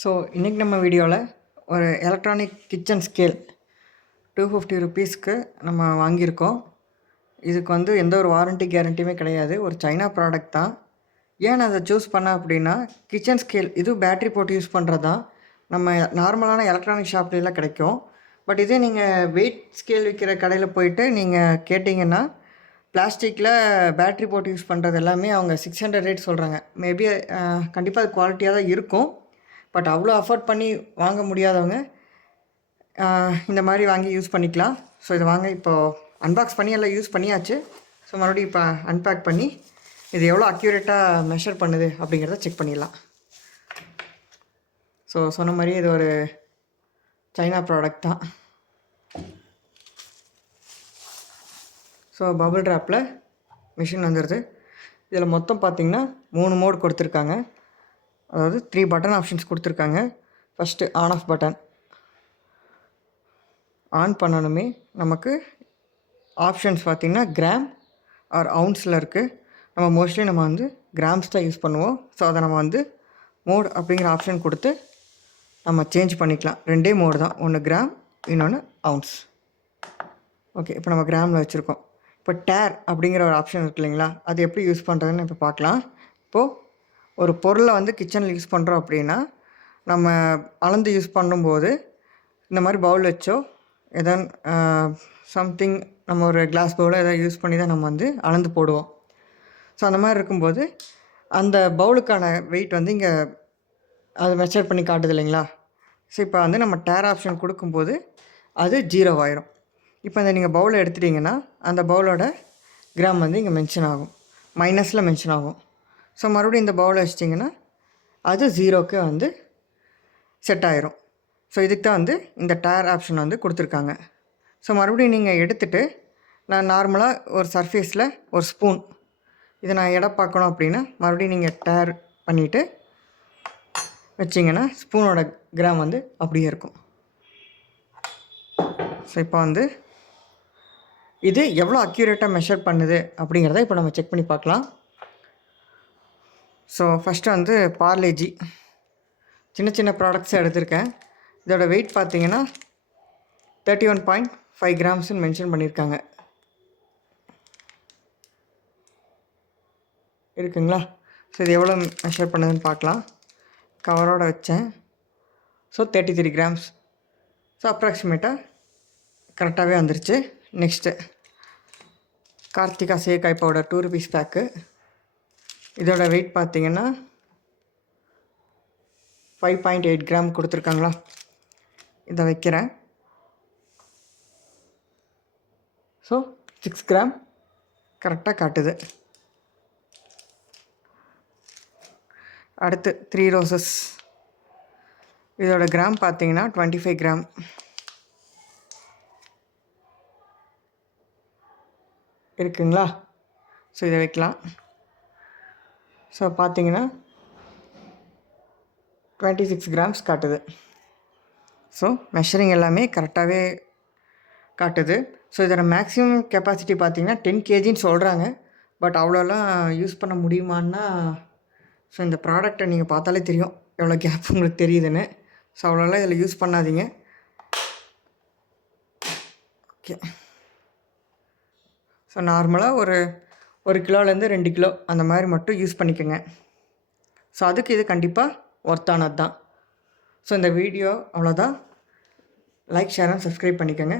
So இன்றைக்கி நம்ம வீடியோவில் ஒரு எலக்ட்ரானிக் கிச்சன் ஸ்கேல் ₹250 நம்ம வாங்கியிருக்கோம். இதுக்கு எந்த ஒரு வாரண்ட்டி கேரண்டியுமே கிடையாது. ஒரு சைனா ப்ராடக்ட் தான். ஏன் நான் அதை சூஸ் பண்ணேன் அப்படின்னா, கிச்சன் ஸ்கேல் இது பேட்ரி போட்டு யூஸ் பண்ணுறது தான். நம்ம நார்மலான எலக்ட்ரானிக் ஷாப்லாம் கிடைக்கும். பட் இதே நீங்கள் வெயிட் ஸ்கேல் விற்கிற கடையில் போயிட்டு நீங்கள் கேட்டிங்கன்னா, பிளாஸ்டிக்கில் பேட்ரி போட்டு யூஸ் பண்ணுறது எல்லாமே அவங்க 600 ரேட் சொல்கிறாங்க. மேபி கண்டிப்பாக அது குவாலிட்டியாக தான் இருக்கும். பட் அவ்வளோ அஃபோர்ட் பண்ணி வாங்க முடியாதவங்க இந்த மாதிரி வாங்கி யூஸ் பண்ணிக்கலாம். ஸோ இதை வாங்க இப்போது அன்பாக்ஸ் பண்ணி எல்லாம் யூஸ் பண்ணியாச்சு. ஸோ மறுபடியும் இப்போ அன்பேக் பண்ணி இது எவ்வளோ அக்யூரேட்டாக மெஷர் பண்ணுது அப்படிங்கிறத செக் பண்ணிடலாம். ஸோ சொன்ன மாதிரி இது ஒரு சைனா ப்ராடக்ட் தான். ஸோ பபுள் ட்ராப்பில் மிஷின் வந்துடுது. இதில் மொத்தம் பார்த்திங்கன்னா 3 மோட் கொடுத்துருக்காங்க. அதாவது 3 பட்டன் ஆப்ஷன்ஸ் கொடுத்துருக்காங்க. First on off button. On பண்ணணுமே நமக்கு ஆப்ஷன்ஸ் பார்த்திங்கன்னா கிராம் ஆர் அவுன்ஸில் இருக்குது. நம்ம மோஸ்ட்லி நம்ம கிராம்ஸ் தான் யூஸ் பண்ணுவோம். ஸோ அதை நம்ம மோட் அப்படிங்கிற ஆப்ஷன் கொடுத்து நம்ம சேஞ்ச் பண்ணிக்கலாம். 2 மோடு தான், ஒன்று கிராம், இன்னொன்று அவுன்ஸ். ஓகே, இப்போ நம்ம கிராமில் வச்சுருக்கோம். இப்போ டேர் அப்படிங்கிற ஒரு ஆப்ஷன் இருக்கு இல்லைங்களா, அது எப்படி யூஸ் பண்ணுறதுன்னு இப்போ பார்க்கலாம். இப்போது ஒரு பொருளை கிச்சனில் யூஸ் பண்ணுறோம் அப்படின்னா, நம்ம அளந்து யூஸ் பண்ணும்போது இந்த மாதிரி பவுல் வச்சோ ஏதோ சம்திங் நம்ம ஒரு கிளாஸ் பவுலோ எதாவது யூஸ் பண்ணி தான் நம்ம அளந்து போடுவோம். ஸோ அந்த மாதிரி இருக்கும்போது அந்த பவுலுக்கான வெயிட் இங்கே அது மெஷர் பண்ணி காட்டுது இல்லைங்களா. ஸோ இப்போ நம்ம டேர் ஆப்ஷன் கொடுக்கும்போது அது 0 ஆயிரும். இப்போ நீங்கள் பவுலை எடுத்துட்டிங்கன்னா அந்த பவுலோட கிராம் இங்கே மென்ஷன் ஆகும், மைனஸில் மென்ஷன் ஆகும். ஸோ மறுபடியும் இந்த பவுலை வச்சிட்டிங்கன்னா அது 0க்கு செட் ஆயிரும். ஸோ இதுக்கு தான் இந்த டேர் ஆப்ஷன் கொடுத்துருக்காங்க. ஸோ மறுபடியும் நீங்கள் எடுத்துகிட்டு நான் நார்மலாக ஒரு சர்ஃபேஸில் ஒரு ஸ்பூன் இதை நான் எடை பார்க்கணும் அப்படின்னா மறுபடியும் நீங்கள் டேர் பண்ணிவிட்டு வச்சிங்கன்னா ஸ்பூனோட கிராம் அப்படியே இருக்கும். ஸோ இப்போ இது எவ்வளோ அக்யூரேட்டாக மெஷர் பண்ணுது அப்படிங்கிறத இப்போ நம்ம செக் பண்ணி பார்க்கலாம். ஸோ ஃபஸ்ட்டு பார்லேஜி சின்ன சின்ன ப்ராடக்ட்ஸை எடுத்திருக்கேன். இதோட வெயிட் பார்த்திங்கன்னா 31.5 கிராம்ஸ்ன்னு மென்ஷன் பண்ணியிருக்காங்க. இருக்குங்களா. ஸோ இது எவ்வளோ மெஷர் பண்ணுதுன்னு பார்க்கலாம். கவரோடு வச்சேன். So 33 grams. ஸோ அப்ராக்சிமேட்டாக கரெக்டாகவே வந்துருச்சு. Next Karthika shikakai powder ₹2 pack. இதோட வெயிட் பார்த்திங்கன்னா 5.8 கிராம் கொடுத்துருக்காங்களா. இதை வைக்கிறேன். ஸோ 6 கிராம் கரெக்டாக காட்டுது. அடுத்து 3 ரோசஸ். இதோட கிராம் பார்த்திங்கன்னா 25 கிராம். இருக்குங்களா. ஸோ இதை வைக்கலாம். ஸோ பார்த்திங்கன்னா 26 கிராம்ஸ் காட்டுது. ஸோ மெஷரிங் எல்லாமே கரெக்டாகவே காட்டுது. ஸோ இதோட மேக்ஸிமம் கெப்பாசிட்டி பார்த்திங்கன்னா 10 kgன்னு சொல்கிறாங்க. பட் அவ்வளோலாம் யூஸ் பண்ண முடியுமான்னா, ஸோ இந்த ப்ராடக்டை நீங்கள் பார்த்தாலே தெரியும் எவ்வளோ கேப் உங்களுக்கு தெரியுதுன்னு. ஸோ அவ்வளோலாம் இதில் யூஸ் பண்ணாதீங்க. ஓகே. ஸோ நார்மலாக ஒரு கிலோலேருந்து 2 கிலோ அந்த மாதிரி மட்டும் யூஸ் பண்ணிக்கோங்க. ஸோ அதுக்கு இது கண்டிப்பாக ஒர்த்தானது தான். ஸோ இந்த வீடியோ அவ்வளோதான். லைக், ஷேர் அண்ட் சப்ஸ்கிரைப் பண்ணிக்கோங்க.